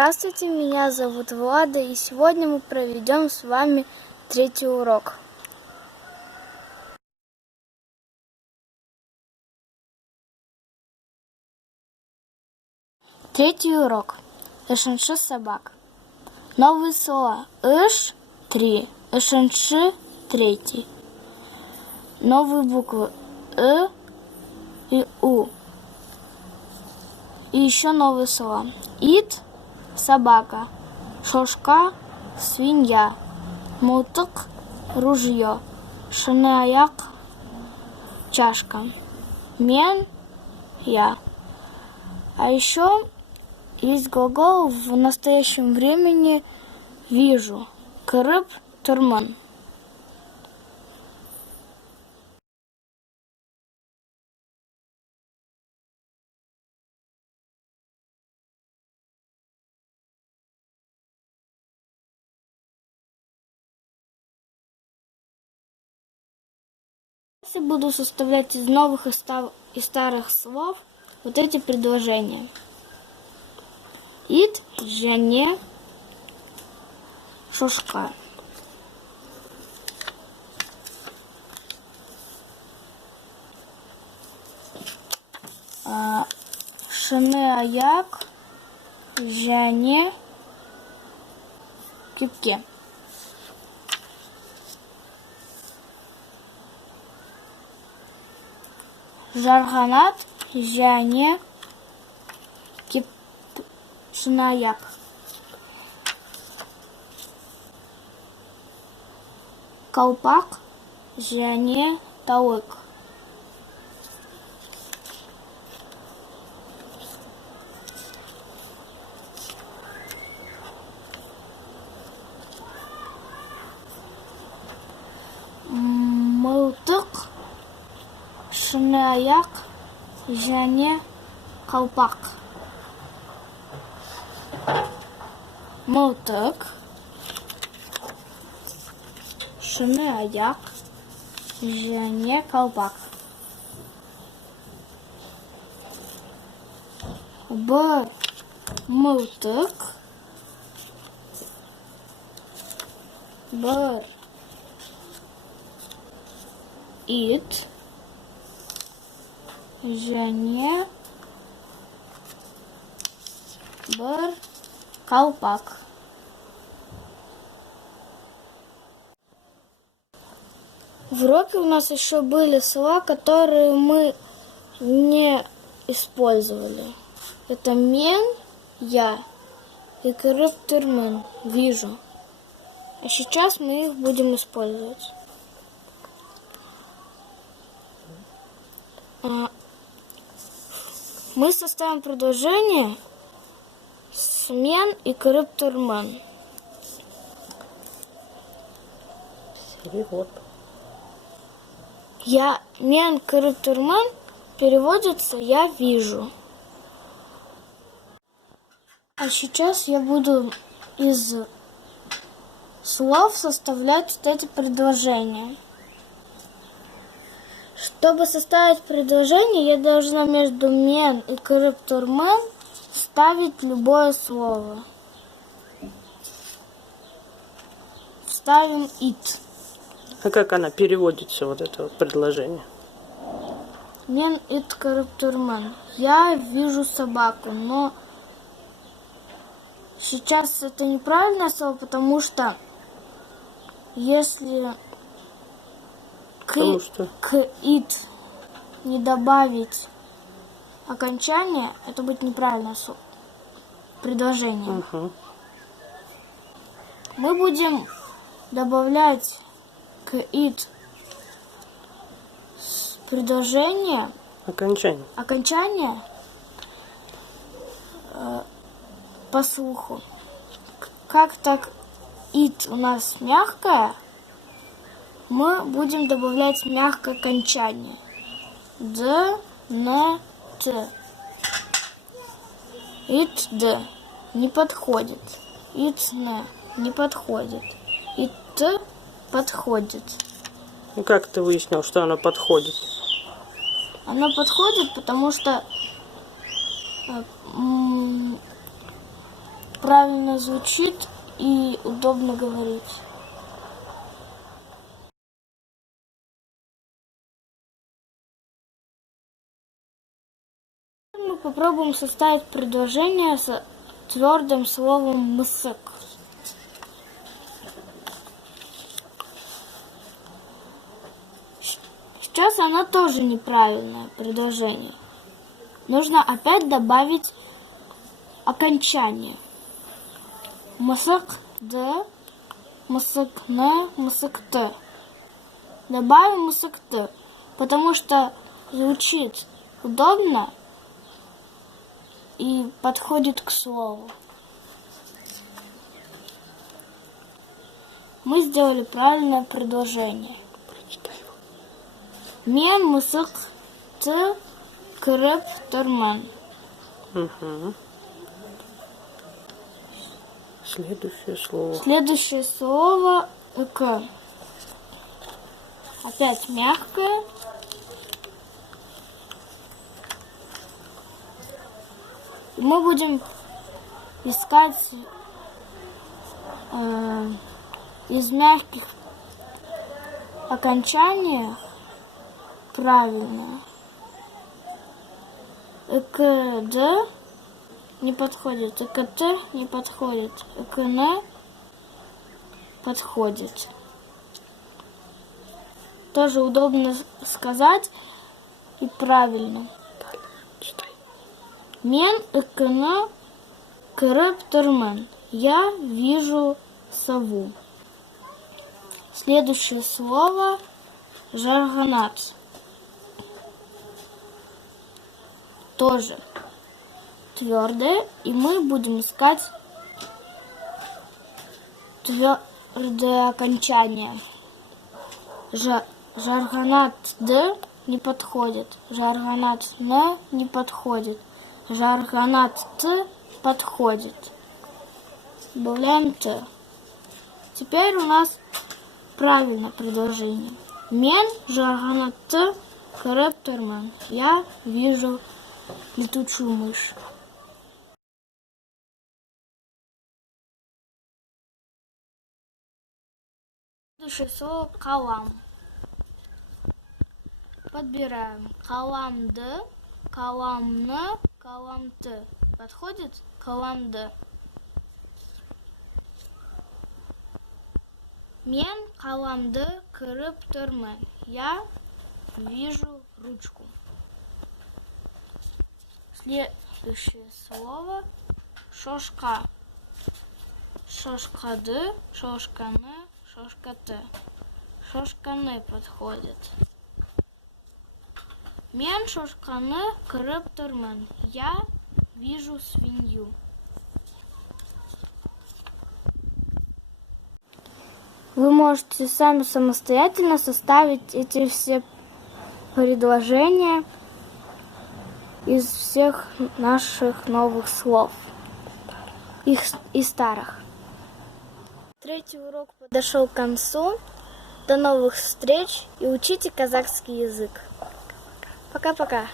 Здравствуйте, меня зовут Влада, и сегодня мы проведем с вами третий урок. Третий урок. Ишенши собак. Новые слова. Иш – 3. Ишенши – 3. Новые буквы. И У. И еще новые слова. Ит – собака. Шошка – свинья. Мылтык – ружье. Шыны-аяк – чашка. Мен – я. А еще есть глагол в настоящем времени вижу. Кырып турмун. Я буду составлять из новых и старых слов вот эти предложения. Ит, және, шошка. Шыны-аяк, және, кепке. Жарғанат, және, шыны-аяк. Калпак, және, тауық. Мылтық, шыны-аяк, және, калпак. Мылтық, шыны-аяк, және, калпак. Бір мылтық, бір ит, және бір калпак. В уроке у нас еще были слова, которые мы не использовали. Это мен, я, и кырып турмун, вижу. А сейчас мы их будем использовать. Мы составим предложение с мен и кырып турмун. Перевод. Мен кырып турмун переводится «я вижу». А сейчас я буду из слов составлять вот эти предложения. Чтобы составить предложение, я должна между мен и кырып турмун вставить любое слово. Вставим ит. А как она переводится, вот это вот предложение? Мен ит кырып турмун. Я вижу собаку, но сейчас это неправильное слово, потому что если к ит не добавить окончание, это будет неправильное слово. Предложение. Мы будем добавлять к ит предложение. Окончание по слуху. Как так ит у нас мягкое, мы будем добавлять мягкое окончание. Д, Н, Т. Ит, Д. Не подходит. Ит, Н. Не подходит. Ит, Т. Подходит. И как ты выяснил, что она подходит? Она подходит, потому что правильно звучит и удобно говорить. Мы попробуем составить предложение с твердым словом «мысык». Сейчас оно тоже неправильное предложение. Нужно опять добавить окончание. Мысык д, мысык н, мысык т. Добавим мысык т, потому что звучит удобно и подходит к слову. Мы сделали правильное предложение. Мен мысык т кіріп тұрмын. Угу. Следующее слово. Следующее слово к. Опять мягкое. И мы будем искать из мягких окончаний правильно. ЭКД не подходит, ЭКТ не подходит, ЭКН подходит. Тоже удобно сказать и правильно. Читай. Мен ЭКН кіріп тұрмын. Я вижу сову. Следующее слово жаргонат. Тоже твердое, и мы будем искать твердое окончание. Жаргонат д не подходит, жаргонат н не подходит, жаргонат т подходит. Добавляем т. Теперь у нас правильное предложение. Мен жаргонат т кіріп тұрмын. Я вижу летучую мышь. Следующее слово калам. Подбираем калам д, калам н, калам т. Подходит калам д. Мен калам д кіріп тұрмын. Я вижу ручку. Следующее слово шошка. Шошка д, шошка н, шошка т. Шошка н подходит. Мен шошканы кіріп тұрмын. Я вижу свинью. Вы можете сами самостоятельно составить эти все предложения из всех наших новых слов и старых. Третий урок подошел к концу. До новых встреч и учите казахский язык. Пока-пока.